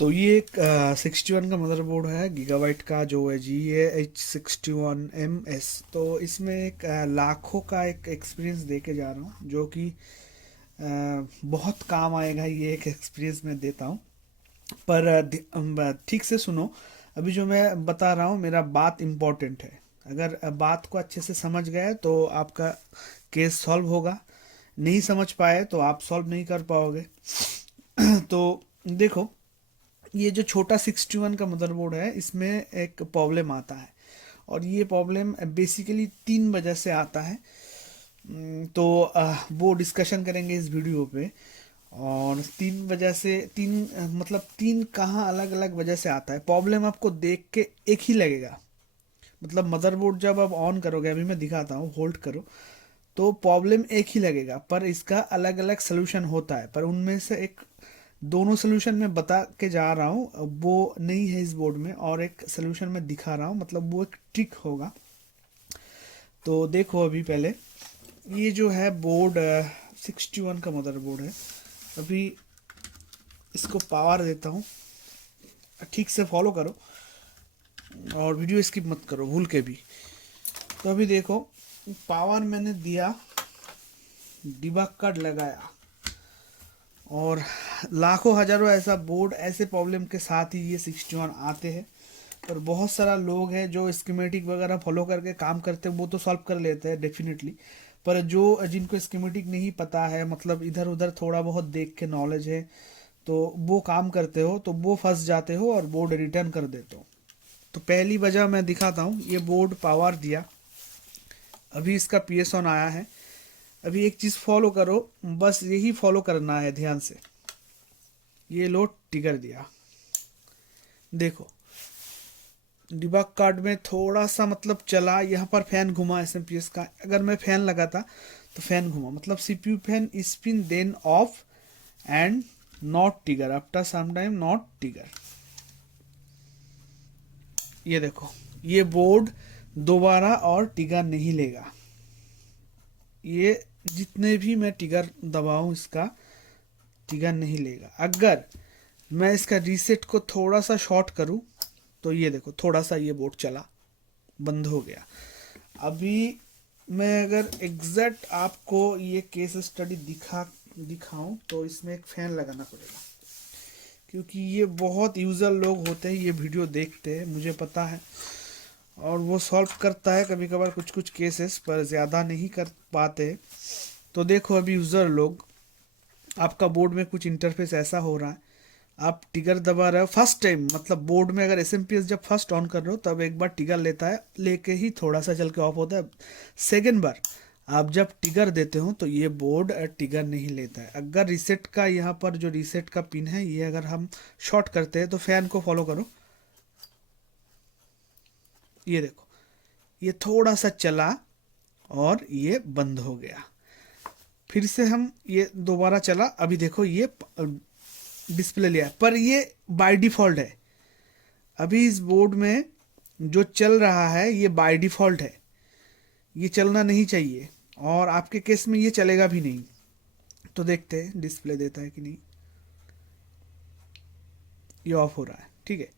तो ये एक 61 का मदरबोर्ड है, गीगाबाइट का, जो है GA H61MS। तो इसमें एक लाखों का एक एक्सपीरियंस दे के जा रहा हूँ, जो कि बहुत काम आएगा। ये एक एक्सपीरियंस मैं देता हूँ। पर ठीक से सुनो। अभी जो मैं बता रहा हूँ, मेरा बात इम्पोर्टेंट है। अगर बात को अच्छे से समझ गए तो आपका केस सॉल्व होगा। नहीं समझ पाए तो आप सॉल्व नहीं कर पाओगे। तो देखो, ये जो छोटा 61 का मदरबोर्ड है, इसमें एक प्रॉब्लम आता है। और ये प्रॉब्लम बेसिकली 3 वजह से आता है। तो वो डिस्कशन करेंगे इस वीडियो पे। और 3 वजह से, मतलब तीन कहाँ अलग अलग वजह से आता है। प्रॉब्लम आपको देख के एक ही लगेगा। मतलब मदरबोर्ड जब आप ऑन करोगे, अभी मैं दिखाता हूँ, होल्ड करो, तो प्रॉब्लम एक ही लगेगा, पर इसका अलग अलग सोल्यूशन होता है। पर उनमें से एक, दोनों सोल्यूशन मैं बता के जा रहा हूँ, वो नहीं है इस बोर्ड में, और एक सोल्यूशन मैं दिखा रहा हूँ, मतलब वो एक ट्रिक होगा। तो देखो, अभी पहले ये जो है बोर्ड 61 का मदरबोर्ड है। अभी इसको पावर देता हूँ, ठीक से फॉलो करो और वीडियो स्किप मत करो भूल के भी। तो अभी देखो, पावर मैंने दिया, डिबग कार्ड लगाया, और लाखों हजारों ऐसा बोर्ड ऐसे प्रॉब्लम के साथ ही ये 61 आते हैं। पर बहुत सारा लोग हैं जो स्कीमेटिक वगैरह फॉलो करके काम करते हैं, वो तो सॉल्व कर लेते हैं डेफिनेटली। पर जो जिनको स्कीमेटिक नहीं पता है, मतलब इधर उधर थोड़ा बहुत देख के नॉलेज है, तो वो काम करते हो तो वो फंस जाते हो और बोर्ड रिटर्न कर देते हो। तो पहली वजह मैं दिखाता हूँ। ये बोर्ड पावर दिया, अभी इसका PS ऑन आया है। अभी एक चीज़ फॉलो करो, बस यही फॉलो करना है ध्यान से। ये लो, टिकर दिया, देखो डिबग कार्ड में थोड़ा सा मतलब चला, यहाँ पर फैन घुमा SMPS का। अगर मैं फैन लगाता तो फैन घुमा, मतलब CPU fan spin then off and not trigger after some time, not trigger. ये देखो, ये बोर्ड दोबारा और टिगर नहीं लेगा। ये जितने भी मैं टिगर दबाऊं, इसका टिगर नहीं लेगा। अगर मैं इसका रीसेट को थोड़ा सा शॉर्ट करूं, तो ये देखो, थोड़ा सा ये बोर्ड चला, बंद हो गया। अभी मैं अगर एग्जैक्ट आपको ये केस स्टडी दिखाऊं, तो इसमें एक फैन लगाना पड़ेगा, क्योंकि ये बहुत यूज़र लोग होते हैं, ये वीडियो देखते हैं, मुझे पता है। और वो सॉल्व करता है कभी कभार कुछ कुछ केसेस, पर ज़्यादा नहीं कर पाते। तो देखो, अभी यूज़र लोग, आपका बोर्ड में कुछ इंटरफेस ऐसा हो रहा है, आप टिगर दबा रहे हो फर्स्ट टाइम, मतलब बोर्ड में अगर SMPS जब फर्स्ट ऑन कर रहे हो, तब एक बार टिगर लेता है, लेके ही थोड़ा सा चल के ऑफ होता है। सेकेंड बार आप जब टिगर देते हो, तो ये बोर्ड टिगर नहीं लेता है। अगर रीसेट का, यहाँ पर जो रीसेट का पिन है, ये अगर हम शॉर्ट करते हैं, तो फैन को फॉलो करो, ये देखो, ये थोड़ा सा चला और ये बंद हो गया। फिर से हम, ये दोबारा चला, अभी देखो ये डिस्प्ले लिया, पर ये बाय डिफॉल्ट है। अभी इस बोर्ड में जो चल रहा है, ये बाय डिफॉल्ट है, ये चलना नहीं चाहिए, और आपके केस में ये चलेगा भी नहीं। तो देखते हैं डिस्प्ले देता है कि नहीं। ये ऑफ हो रहा है, ठीक है।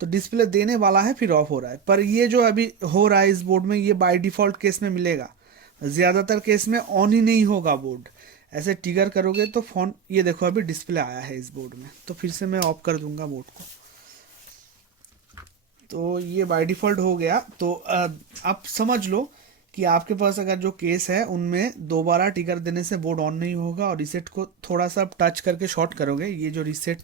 तो डिस्प्ले देने वाला है, फिर ऑफ हो रहा है। पर ये जो अभी हो रहा है इस बोर्ड में, ये बाय डिफॉल्ट केस में मिलेगा। ज़्यादातर केस में ऑन ही नहीं होगा बोर्ड। ऐसे ट्रिगर करोगे तो फोन, ये देखो अभी डिस्प्ले आया है इस बोर्ड में, तो फिर से मैं ऑफ कर दूंगा बोर्ड को। तो ये बाय डिफ़ॉल्ट हो गया। तो आप समझ लो कि आपके पास अगर जो केस है, उनमें दोबारा टिकर देने से बोर्ड ऑन नहीं होगा। और रीसेट को थोड़ा सा टच करके शॉर्ट करोगे, ये जो रीसेट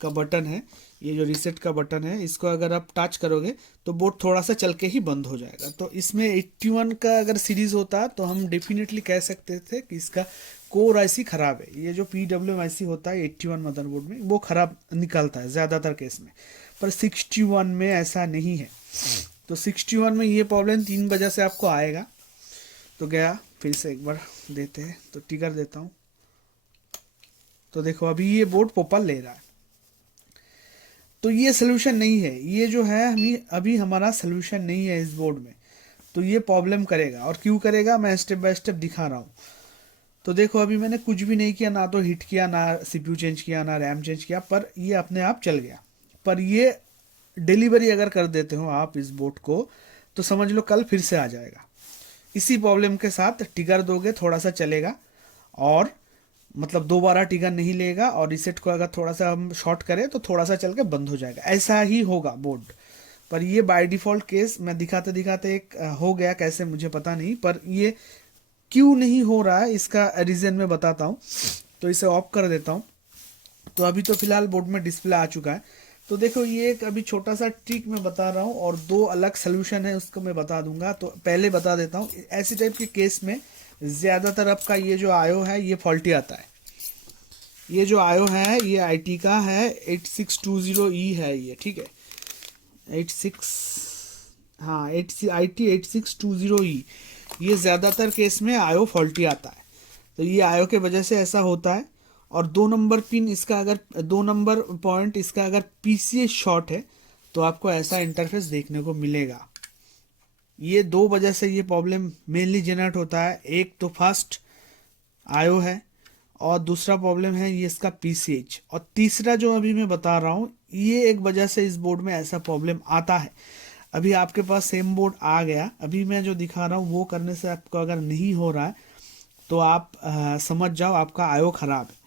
का बटन है, ये जो रीसेट का बटन है, इसको अगर आप टच करोगे, तो बोर्ड थोड़ा सा चल के ही बंद हो जाएगा। तो इसमें 81 का अगर सीरीज़ होता, तो हम डेफिनेटली कह सकते थे कि इसका कोर IC खराब है। ये जो PWM IC होता है 81 मदरबोर्ड में, वो खराब निकलता है ज़्यादातर केस में। पर 61 में ऐसा नहीं है। तो 61 में ये प्रॉब्लम 3 वजह से आपको आएगा। तो गया, फिर से एक बार देते हैं, तो टिकर देता हूँ, तो देखो अभी ये बोर्ड पोपल ले रहा है। तो ये सोल्यूशन नहीं है, ये जो है हमें अभी हमारा सोल्यूशन नहीं है इस बोर्ड में। तो ये प्रॉब्लम करेगा, और क्यों करेगा मैं स्टेप बाय स्टेप दिखा रहा हूँ। तो देखो अभी मैंने कुछ भी नहीं किया, ना तो हिट किया, ना सीपीयू चेंज किया, ना रैम चेंज किया, पर ये अपने आप चल गया। पर ये डिलीवरी अगर कर देते हो आप इस बोट को, तो समझ लो कल फिर से आ जाएगा। इसी प्रॉब्लम के साथ टिगर दोगे, थोड़ा सा चलेगा, और मतलब दोबारा टिगर नहीं लेगा, और रिसेट को अगर थोड़ा सा हम शॉर्ट करें तो थोड़ा सा चल के बंद हो जाएगा। ऐसा ही होगा बोर्ड। पर ये बाय डिफॉल्ट केस मैं दिखाते दिखाते एक हो गया, कैसे मुझे पता नहीं, पर ये क्यों नहीं हो रहा है इसका रीज़न मैं बताता हूँ। तो इसे ऑफ कर देता हूँ। तो अभी तो फिलहाल बोर्ड में डिस्प्ले आ चुका है। तो देखो ये एक अभी छोटा सा ट्रिक मैं बता रहा हूँ, और दो अलग सोल्यूशन है उसको मैं बता दूंगा। तो पहले बता देता हूँ, ऐसी टाइप के केस में ज़्यादातर आपका ये जो आयो है ये फॉल्टी आता है। ये जो आयो है ये आईटी का है, 8620E है ये, ठीक है, 86, हाँ, IT 8620E। ये ज़्यादातर केस में आयो फॉल्टी आता है। तो ये आयो के वजह से ऐसा होता है। और 2 नंबर पिन इसका अगर 2 नंबर पॉइंट इसका अगर पीसीएस शॉर्ट है, तो आपको ऐसा इंटरफेस देखने को मिलेगा। ये दो वजह से ये प्रॉब्लम मेनली जनरेट होता है। एक तो फर्स्ट आयो है, और दूसरा प्रॉब्लम है ये इसका पीसीएच, और तीसरा जो अभी मैं बता रहा हूँ ये एक वजह से इस बोर्ड में ऐसा प्रॉब्लम आता है। अभी आपके पास सेम बोर्ड आ गया, अभी मैं जो दिखा रहा हूँ वो करने से आपको अगर नहीं हो रहा है, तो आप समझ जाओ आपका आयो खराब है।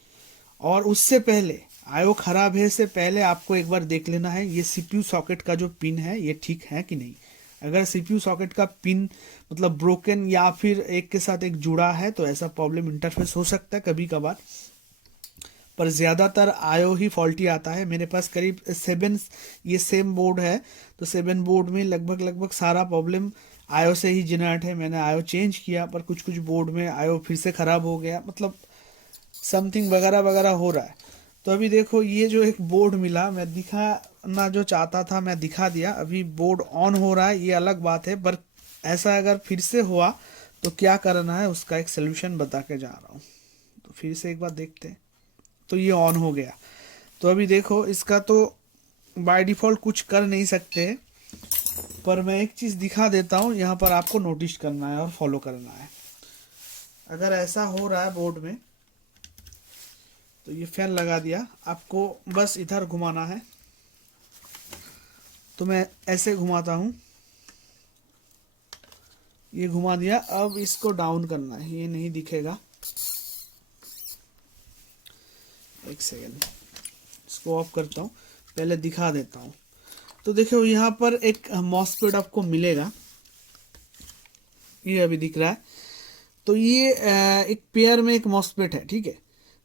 और उससे पहले, आयो खराब है से पहले आपको एक बार देख लेना है ये सीपीयू सॉकेट का जो पिन है ये ठीक है कि नहीं। अगर सीपीयू सॉकेट का पिन मतलब ब्रोकन या फिर एक के साथ एक जुड़ा है, तो ऐसा प्रॉब्लम इंटरफेस हो सकता है कभी कभार। पर ज़्यादातर आयो ही फॉल्टी आता है। मेरे पास करीब 7, ये सेम बोर्ड है, तो 7 बोर्ड में लगभग लगभग सारा प्रॉब्लम आयो से ही जनरेट है। मैंने आयो चेंज किया, पर कुछ कुछ बोर्ड में आयो फिर से ख़राब हो गया, मतलब समथिंग वगैरह वगैरह हो रहा है। तो अभी देखो ये जो एक बोर्ड मिला, मैं दिखाना जो चाहता था मैं दिखा दिया। अभी बोर्ड ऑन हो रहा है ये अलग बात है, पर ऐसा अगर फिर से हुआ तो क्या करना है उसका एक सोल्यूशन बता के जा रहा हूँ। तो फिर से एक बार देखते हैं। तो ये ऑन हो गया। तो अभी देखो इसका तो बाय डिफ़ॉल्ट कुछ कर नहीं सकते, पर मैं एक चीज़ दिखा देता हूँ, यहाँ पर आपको नोटिस करना है और फॉलो करना है। अगर ऐसा हो रहा है बोर्ड में, तो ये फैन लगा दिया, आपको बस इधर घुमाना है। तो मैं ऐसे घुमाता हूँ, ये घुमा दिया। अब इसको डाउन करना है, ये नहीं दिखेगा, एक सेकेंड, इसको ऑफ करता हूँ, पहले दिखा देता हूँ। तो देखो यहाँ पर एक मॉसफेट आपको मिलेगा, ये अभी दिख रहा है। तो ये एक पेयर में एक मॉसफेट है, ठीक है।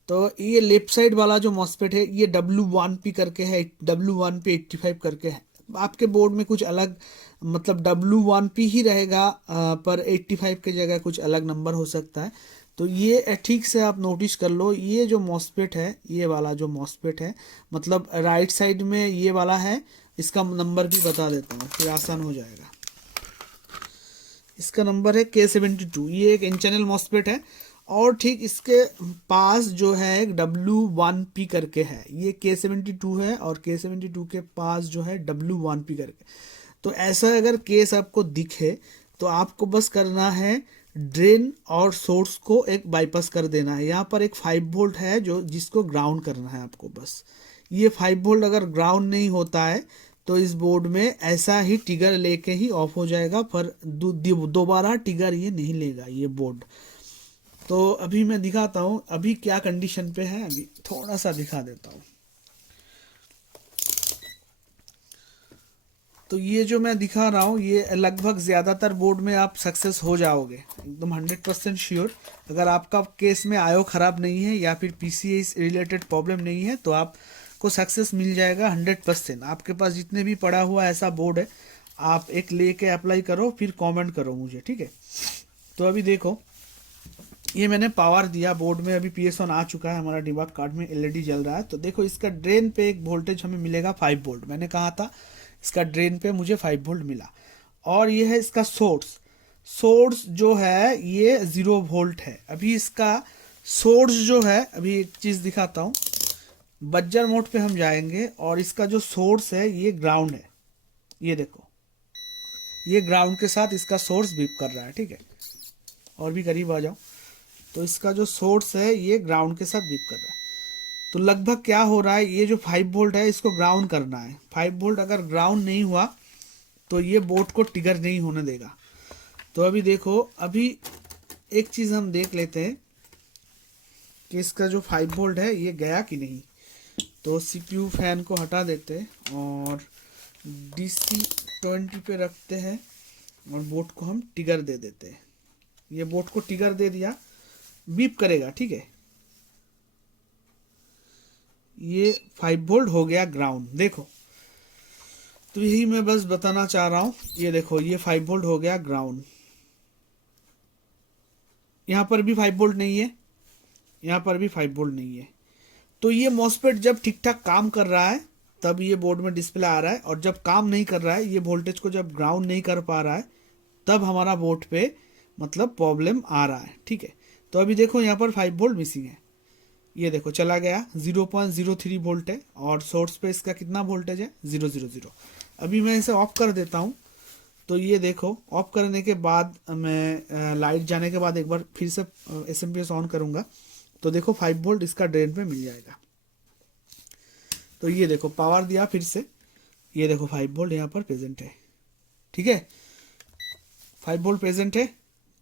तो ये लेफ्ट साइड वाला जो मॉसफेट है ये W1P करके है, W1P 85 करके है। आपके बोर्ड में कुछ अलग मतलब W1P ही रहेगा, पर 85 के जगह कुछ अलग नंबर हो सकता है। तो ये ठीक से आप नोटिस कर लो, ये जो मॉसफेट है, ये वाला जो मॉसफेट है, मतलब राइट साइड में ये वाला है। इसका नंबर भी बता देता हूँ फिर आसान हो जाएगा। इसका नंबर है K72, ये एक एन चैनल मॉसफेट है। और ठीक इसके पास जो है एक W1P करके है, ये K72 है, और K72 के पास जो है W1P करके। तो ऐसा अगर केस आपको दिखे, तो आपको बस करना है ड्रेन और सोर्स को एक बाईपास कर देना है। यहाँ पर एक 5 वोल्ट है जो जिसको ग्राउंड करना है आपको बस। ये 5 वोल्ट अगर ग्राउंड नहीं होता है, तो इस बोर्ड में ऐसा ही टिगर लेके ही ऑफ हो जाएगा, पर दोबारा टिगर ये नहीं लेगा ये बोर्ड। तो अभी मैं दिखाता हूँ अभी क्या कंडीशन पे है, अभी थोड़ा सा दिखा देता हूँ। तो ये जो मैं दिखा रहा हूँ ये लगभग ज़्यादातर बोर्ड में आप सक्सेस हो जाओगे, एकदम 100% श्योर। अगर आपका केस में आयो ख़राब नहीं है या फिर पीसीए रिलेटेड प्रॉब्लम नहीं है, तो आपको सक्सेस मिल जाएगा 100%। आपके पास जितने भी पड़ा हुआ ऐसा बोर्ड है, आप एक लेके अप्लाई करो, फिर कमेंट करो मुझे, ठीक है। तो अभी देखो ये मैंने पावर दिया बोर्ड में, अभी PS1 आ चुका है, हमारा डिबॉग कार्ड में एलईडी जल रहा है। तो देखो इसका ड्रेन पे एक वोल्टेज हमें मिलेगा 5 वोल्ट, मैंने कहा था इसका ड्रेन पे मुझे 5 वोल्ट मिला। और ये है इसका सोर्स, सोर्स जो है ये 0 वोल्ट है। अभी इसका सोर्स जो है, अभी एक चीज़ दिखाता हूँ, बज्जर मोड पे हम जाएंगे, और इसका जो सोर्स है ये ग्राउंड है। ये देखो ये ग्राउंड के साथ इसका सोर्स बीप कर रहा है, ठीक है। और भी करीब आ जाओ, तो इसका जो सोर्स है ये ग्राउंड के साथ बीप कर रहा है। तो लगभग क्या हो रहा है, ये जो 5 वोल्ट है इसको ग्राउंड करना है। 5 वोल्ट अगर ग्राउंड नहीं हुआ तो ये बोर्ड को ट्रिगर नहीं होने देगा। तो अभी देखो, अभी एक चीज़ हम देख लेते हैं कि इसका जो 5 वोल्ट है ये गया कि नहीं। तो सीपीयू फैन को हटा देते हैं और DC 20 पे रखते हैं और बोर्ड को हम ट्रिगर दे देते हैं। ये बोर्ड को ट्रिगर दे दिया, बीप करेगा, ठीक है। ये 5 वोल्ट हो गया ग्राउंड, देखो। तो यही मैं बस बताना चाह रहा हूँ। ये देखो, ये 5 वोल्ट हो गया ग्राउंड। यहाँ पर भी 5 वोल्ट नहीं है, यहाँ पर भी 5 वोल्ट नहीं है। तो ये मॉसफेट जब ठीक ठाक काम कर रहा है तब ये बोर्ड में डिस्प्ले आ रहा है, और जब काम नहीं कर रहा है, ये वोल्टेज को जब ग्राउंड नहीं कर पा रहा है, तब हमारा बोर्ड पे मतलब प्रॉब्लम आ रहा है, ठीक है। तो अभी देखो यहाँ पर 5 वोल्ट मिसिंग है। ये देखो चला गया, 0.03 वोल्ट है, और सोर्स पे इसका कितना वोल्टेज है, 000। अभी मैं इसे ऑफ कर देता हूँ। तो ये देखो, ऑफ करने के बाद मैं लाइट जाने के बाद एक बार फिर से SMPS ऑन करूँगा। तो देखो 5 वोल्ट इसका ड्रेन पे मिल जाएगा। तो ये देखो पावर दिया फिर से, ये देखो 5 वोल्ट यहाँ पर प्रेजेंट है, ठीक है। 5 वोल्ट प्रेजेंट है,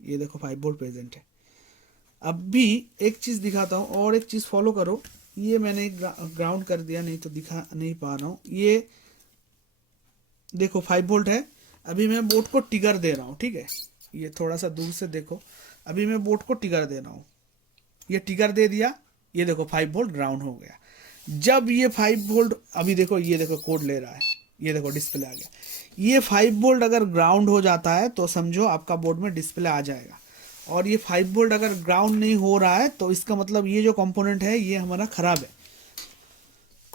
ये देखो 5 वोल्ट प्रेजेंट है। अब भी एक चीज़ दिखाता हूँ, और एक चीज़ फॉलो करो। ये मैंने ग्राउंड कर दिया, नहीं तो दिखा नहीं पा रहा हूँ। ये देखो 5 वोल्ट है। अभी मैं बोर्ड को ट्रिगर दे रहा हूँ, ठीक है। ये थोड़ा सा दूर से देखो, अभी मैं बोर्ड को ट्रिगर दे रहा हूँ। ये ट्रिगर दे दिया, ये देखो 5 वोल्ट ग्राउंड हो गया। जब ये 5 वोल्ट, अभी देखो ये देखो कोड ले रहा है, ये देखो डिस्प्ले आ गया। ये 5 वोल्ट अगर ग्राउंड हो जाता है तो समझो आपका बोर्ड में डिस्प्ले आ जाएगा। और ये 5 वोल्ट अगर ग्राउंड नहीं हो रहा है तो इसका मतलब ये जो कंपोनेंट है ये हमारा खराब है।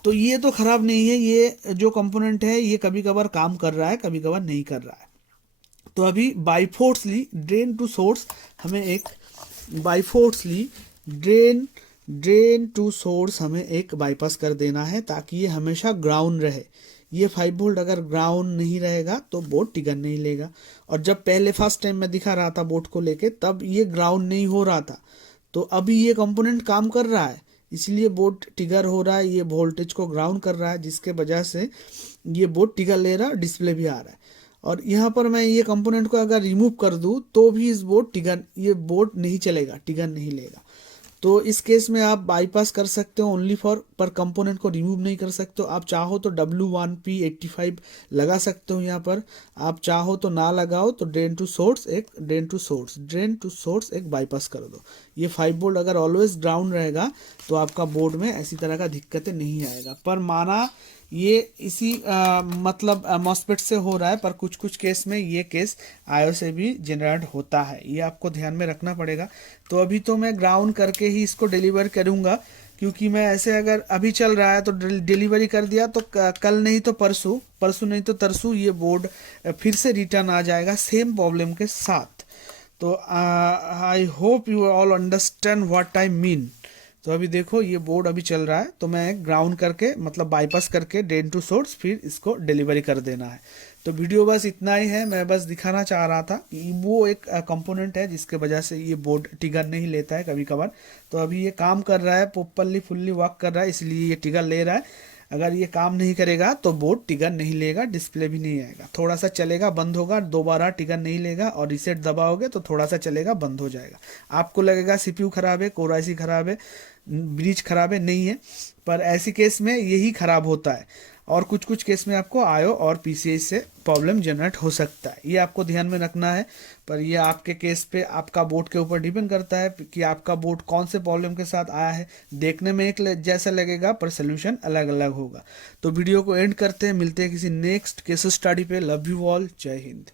तो ये तो खराब नहीं है, ये जो कंपोनेंट है ये कभी कभार काम कर रहा है, कभी कभार नहीं कर रहा है। तो अभी बाइफोर्सली ड्रेन टू सोर्स हमें एक बाइफोर्सली ड्रेन टू सोर्स हमें एक बाईपास कर देना है, ताकि ये हमेशा ग्राउंड रहे। ये 5 वोल्ट अगर ग्राउंड नहीं रहेगा तो बोर्ड टिकन नहीं लेगा। और जब पहले फर्स्ट टाइम मैं दिखा रहा था बोर्ड को लेके, तब ये ग्राउंड नहीं हो रहा था। तो अभी ये कंपोनेंट काम कर रहा है, इसलिए बोर्ड टिगर हो रहा है, ये वोल्टेज को ग्राउंड कर रहा है, जिसके वजह से ये बोर्ड टिगर ले रहा है, डिस्प्ले भी आ रहा है। और यहाँ पर मैं ये कंपोनेंट को अगर रिमूव कर दूँ तो भी इस ये बोर्ड नहीं चलेगा, टिगर नहीं लेगा। तो इस केस में आप बाईपास कर सकते हो ओनली फॉर, पर कंपोनेंट को रिमूव नहीं कर सकते हो। आप चाहो तो W1P85 लगा सकते हो यहाँ पर, आप चाहो तो ना लगाओ तो ड्रेन टू सोर्स एक बाईपास कर दो। ये 5 वोल्ट अगर ऑलवेज ग्राउंड रहेगा तो आपका बोर्ड में ऐसी तरह का दिक्कतें नहीं आएगा। पर माना ये इसी मतलब मॉस्फेट से हो रहा है, पर कुछ कुछ केस में ये केस आयो से भी जनरेट होता है, ये आपको ध्यान में रखना पड़ेगा। तो अभी तो मैं ग्राउंड करके ही इसको डिलीवर करूँगा, क्योंकि मैं ऐसे अगर अभी चल रहा है तो डिलीवरी कर दिया तो कल नहीं तो परसों नहीं तो तरसों ये बोर्ड फिर से रिटर्न आ जाएगा सेम प्रॉब्लम के साथ। तो I hope you all understand what I mean. तो अभी देखो ये बोर्ड अभी चल रहा है, तो मैं ग्राउंड करके मतलब बाईपास करके ड्रेन टू सोर्स फिर इसको डिलीवरी कर देना है। तो वीडियो बस इतना ही है, मैं बस दिखाना चाह रहा था कि वो एक कंपोनेंट है जिसके वजह से ये बोर्ड टिगर नहीं लेता है कभी कभार। तो अभी ये काम कर रहा है, प्रॉपरली फुल्ली वर्क कर रहा है, इसलिए ये टिगर ले रहा है। अगर ये काम नहीं करेगा तो बोर्ड टिगर नहीं लेगा, डिस्प्ले भी नहीं आएगा, थोड़ा सा चलेगा बंद होगा, दोबारा टिगर नहीं लेगा, और रीसेट दबाओगे तो थोड़ा सा चलेगा बंद हो जाएगा। आपको लगेगा CPU खराब है, कोर IC खराब है, ब्रिज खराब है, नहीं है। पर ऐसी केस में यही खराब होता है, और कुछ कुछ केस में आपको आयो और PCI से प्रॉब्लम जनरेट हो सकता है, ये आपको ध्यान में रखना है। पर ये आपके केस पे आपका बोर्ड के ऊपर डिपेंड करता है कि आपका बोर्ड कौन से प्रॉब्लम के साथ आया है। देखने में एक जैसा लगेगा पर सोल्यूशन अलग अलग होगा। तो वीडियो को एंड करते हैं, मिलते हैं किसी नेक्स्ट केस स्टडी पे। लव यू ऑल, जय हिंद।